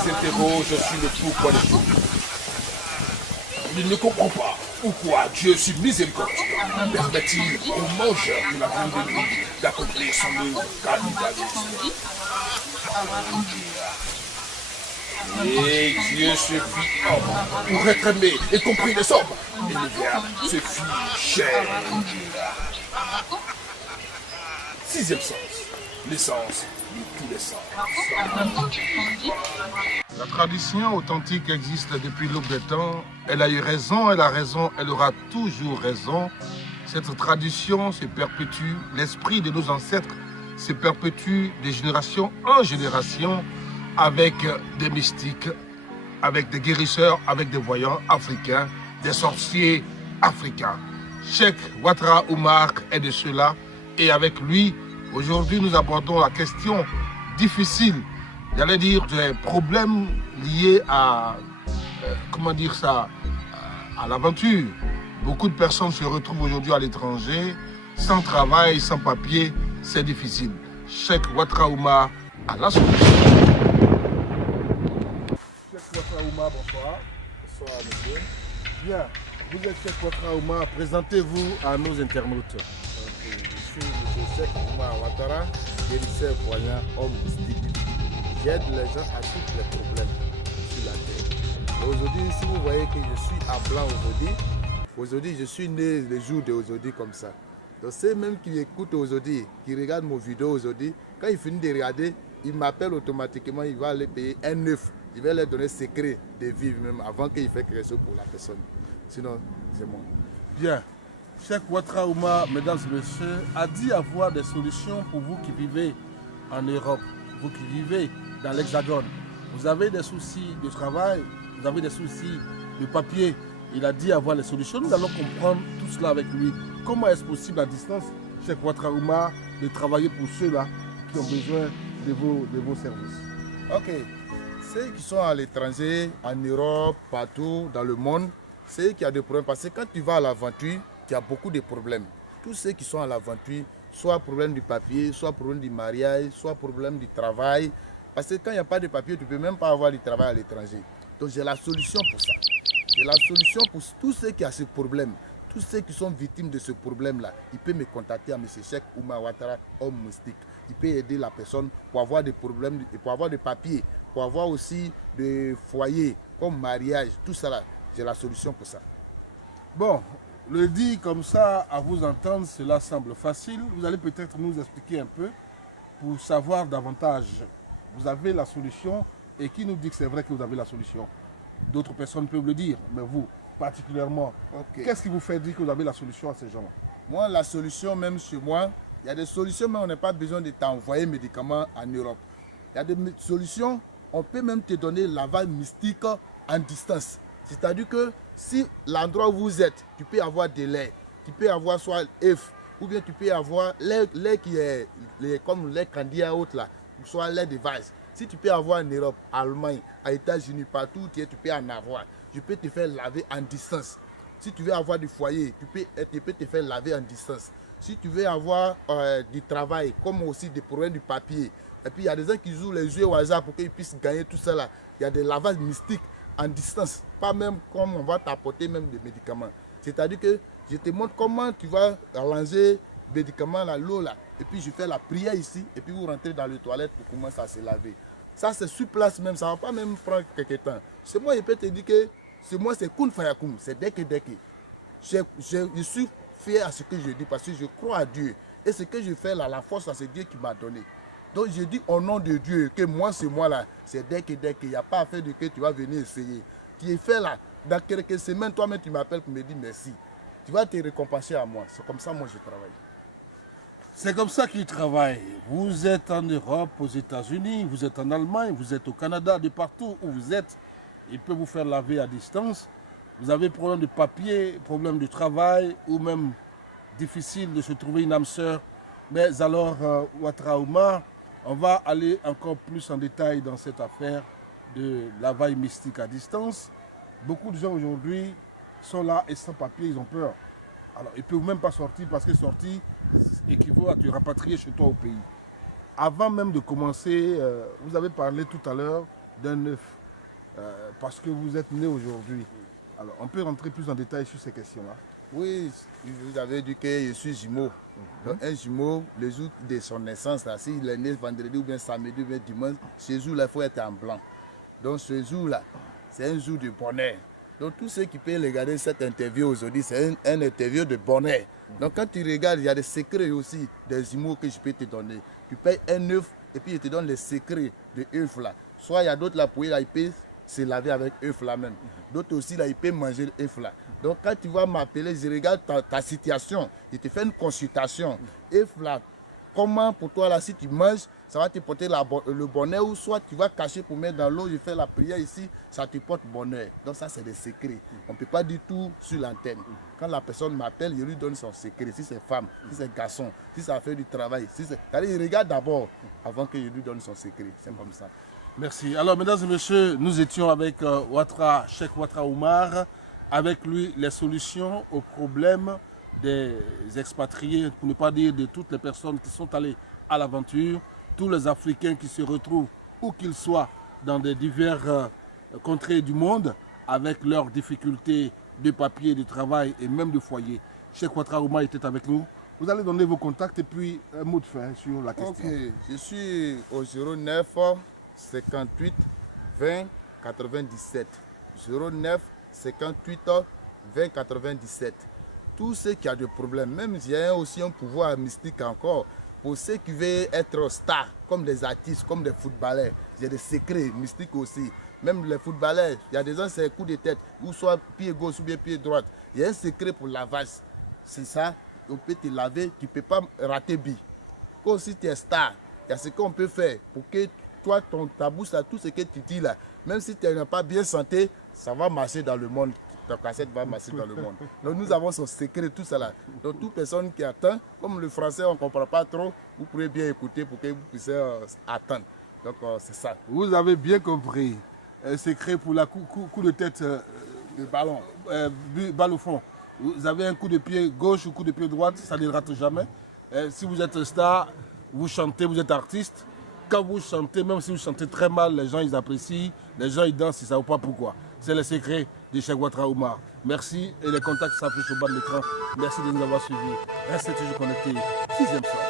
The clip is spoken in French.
s'interroge sur le pourquoi des choses. Il ne comprend pas pourquoi Dieu, si miséricordieux, permet-il aux mangeurs de la viande de lui d'accomplir son œuvre carnivore. Et Dieu se fit homme pour être aimé et compris des hommes. Et le Verbe se fit chair. Sixième sens, l'essence de tous les sens. La tradition authentique existe depuis l'aube des temps. Elle a eu raison, elle a raison, elle aura toujours raison. Cette tradition se perpétue, l'esprit de nos ancêtres se perpétue de génération en génération avec des mystiques, avec des guérisseurs, avec des voyants africains, des sorciers africains. Cheikh Ouattara Oumar est de cela et avec lui, aujourd'hui nous abordons la question difficile, j'allais dire des problèmes liés à, à l'aventure. Beaucoup de personnes se retrouvent aujourd'hui à l'étranger, sans travail, sans papier, c'est difficile. Cheikh Ouattara Oumar a la solution. Cheikh Ouattara Oumar, bonsoir. Bonsoir, monsieur. Bien, vous êtes Cheikh Ouattara Oumar, présentez-vous à nos internautes. Je suis M. Cheikh Oumar Ouattara, guérisseur, voyant, homme mystique. J'aide les gens à tous les problèmes sur la terre. Aujourd'hui, si vous voyez que je suis à blanc aujourd'hui je suis né le jour d'aujourd'hui comme ça. Donc ceux même qui écoutent aujourd'hui, qui regardent mon vidéo aujourd'hui, quand ils finissent de regarder, ils m'appellent automatiquement, ils vont aller payer un œuf. Je vais leur donner secret de vivre même avant qu'ils fassent quelque chose pour la personne. Sinon, c'est moi. Bien. Cheikh Ouattara Oumar, mesdames et messieurs, a dit avoir des solutions pour vous qui vivez en Europe, vous qui vivez dans l'Hexagone. Vous avez des soucis de travail, vous avez des soucis de papier. Il a dit avoir les solutions. Nous allons comprendre tout cela avec lui. Comment est-ce possible à distance, Cheikh Ouattara Oumar, de travailler pour ceux-là qui ont besoin de vos services? Ok. Ceux qui sont à l'étranger, en Europe, partout dans le monde, c'est eux qui ont des problèmes. Parce que quand tu vas à l'aventure, tu as beaucoup de problèmes. Tous ceux qui sont à l'aventure, soit problème du papier, soit problème du mariage, soit problème du travail. Parce que quand il n'y a pas de papier, tu ne peux même pas avoir du travail à l'étranger. Donc j'ai la solution pour ça. J'ai la solution pour tous ceux qui ont ce problème. Tous ceux qui sont victimes de ce problème-là, ils peuvent me contacter à M. Cheikh Oumar Ouattara, homme mystique. Il peut aider la personne pour avoir des problèmes, pour avoir des papiers, pour avoir aussi des foyers, comme mariage, tout ça là. J'ai la solution pour ça. Bon, le dit comme ça, à vous entendre, cela semble facile. Vous allez peut-être nous expliquer un peu pour savoir davantage. Vous avez la solution et qui nous dit que c'est vrai que vous avez la solution? D'autres personnes peuvent le dire, mais vous, particulièrement, qu'est-ce qui vous fait dire que vous avez la solution à ces gens-là? Moi, la solution, même chez moi, il y a des solutions, mais on n'a pas besoin de t'envoyer médicaments en Europe. Il y a des solutions, on peut même te donner le lavage mystique en distance. C'est-à-dire que si l'endroit où vous êtes, tu peux avoir des laits, tu peux avoir soit F, ou bien tu peux avoir lait qui est comme lait candia autre là, soit lait de vase. Si tu peux avoir en Europe, Allemagne, aux États-Unis, partout où tu es, tu peux en avoir. Je peux te faire laver en distance. Si tu veux avoir du foyer, tu peux te faire laver en distance. Si tu veux avoir du travail, comme aussi des problèmes du papier, et puis il y a des gens qui jouent les yeux au hasard pour qu'ils puissent gagner tout ça là. Il y a des lavages mystiques en distance, pas même comme on va t'apporter même des médicaments. C'est-à-dire que je te montre comment tu vas ranger médicaments là, l'eau là, et puis je fais la prière ici, et puis vous rentrez dans les toilettes pour commencer à se laver. Ça c'est sur place même, ça ne va pas même prendre quelques temps. C'est moi, je peux te dire que c'est moi, c'est Kun Fayakoum, c'est dès que. Je suis fier à ce que je dis parce que je crois à Dieu. Et ce que je fais là, la force, c'est Dieu qui m'a donné. Donc je dis au nom de Dieu que moi, c'est moi là, c'est dès que. Il n'y a pas à faire de que tu vas venir essayer. Tu es fait là, dans quelques semaines, toi-même tu m'appelles pour me dire merci. Tu vas te récompenser à moi. C'est comme ça moi je travaille. C'est comme ça qu'il travaille. Vous êtes en Europe, aux États-Unis, vous êtes en Allemagne, vous êtes au Canada, de partout où vous êtes. Il peut vous faire laver à distance. Vous avez problème de papier, problème de travail ou même difficile de se trouver une âme sœur. Mais alors, Ouattara Oumar, On va aller encore plus en détail dans cette affaire de lavaille mystique à distance. Beaucoup de gens aujourd'hui sont là et sans papier, ils ont peur. Alors, ils ne peuvent même pas sortir parce que sortir équivaut à te rapatrier chez toi au pays. Avant même de commencer, vous avez parlé tout à l'heure d'un œuf, parce que vous êtes né aujourd'hui. Alors, on peut rentrer plus en détail sur ces questions-là. Oui, vous avez dit que je suis jumeau. Donc, un jumeau, le jour de son naissance, s'il est né vendredi ou bien samedi ou bien dimanche, ce jour-là, il faut être en blanc. Donc ce jour-là, c'est un jour de bonheur. Donc tous ceux qui peuvent regarder cette interview aujourd'hui, c'est un interview de bonheur. Donc quand tu regardes, il y a des secrets aussi, des jumeaux que je peux te donner. Tu payes un œuf et puis je te donne les secrets de œuf là. Soit il y a d'autres là pour ils peuvent se laver avec œuf là même. D'autres aussi là, ils peuvent manger l'œuf là. Donc quand tu vas m'appeler, je regarde ta situation, je te fais une consultation. œuf là, comment pour toi là, si tu manges, ça va te porter le bonheur, ou soit tu vas cacher pour mettre dans l'eau, je fais la prière ici, ça te porte bonheur. Donc ça c'est des secrets. On ne peut pas dire tout sur l'antenne. Quand la personne m'appelle, je lui donne son secret. Si c'est femme, si c'est garçon, si ça fait du travail, si c'est... il regarde d'abord avant que je lui donne son secret. C'est comme ça. Merci. Alors, mesdames et messieurs, nous étions avec Cheikh Ouattara Oumar, avec lui les solutions aux problèmes des expatriés, pour ne pas dire de toutes les personnes qui sont allées à l'aventure, tous les Africains qui se retrouvent, où qu'ils soient, dans des divers contrées du monde, avec leurs difficultés de papier, de travail et même de foyer. Cheikh Ouattara Oumar était avec nous. Vous allez donner vos contacts et puis un mot de fin sur la question. Ok, je suis au 09 58 20 97. 09 58 20 97. Tous ceux qui ont des problèmes, même s'il y a aussi un pouvoir mystique encore, pour ceux qui veulent être stars, comme des artistes, comme des footballeurs, il y a des secrets mystiques aussi. Même les footballeurs, il y a des gens, c'est coup de tête, ou soit pied gauche ou bien pied droit. Il y a un secret pour lavage. C'est ça, on peut te laver, tu ne peux pas rater bi. Comme si tu es star, il y a ce qu'on peut faire pour que toi, ta bouche, là, tout ce que tu dis là, même si tu n'es pas bien santé, ça va marcher dans le monde. Ta cassette va marcher dans le monde. Donc nous avons son secret, tout ça là. Donc toute personne qui attend, comme le français on ne comprend pas trop, vous pourrez bien écouter pour que vous puissiez attendre. Donc c'est ça. Vous avez bien compris. Un secret pour la coup de tête Le ballon. Balle au fond. Vous avez un coup de pied gauche ou coup de pied droite, ça ne rate jamais. Si vous êtes star, vous chantez, vous êtes artiste. Quand vous chantez, même si vous chantez très mal, les gens ils apprécient, les gens ils dansent, ils ne savent pas pourquoi. C'est le secret de Cheikh Ouattara Oumar. Merci et les contacts s'affichent au bas de l'écran. Merci de nous avoir suivis. Restez toujours connectés. 6e soir.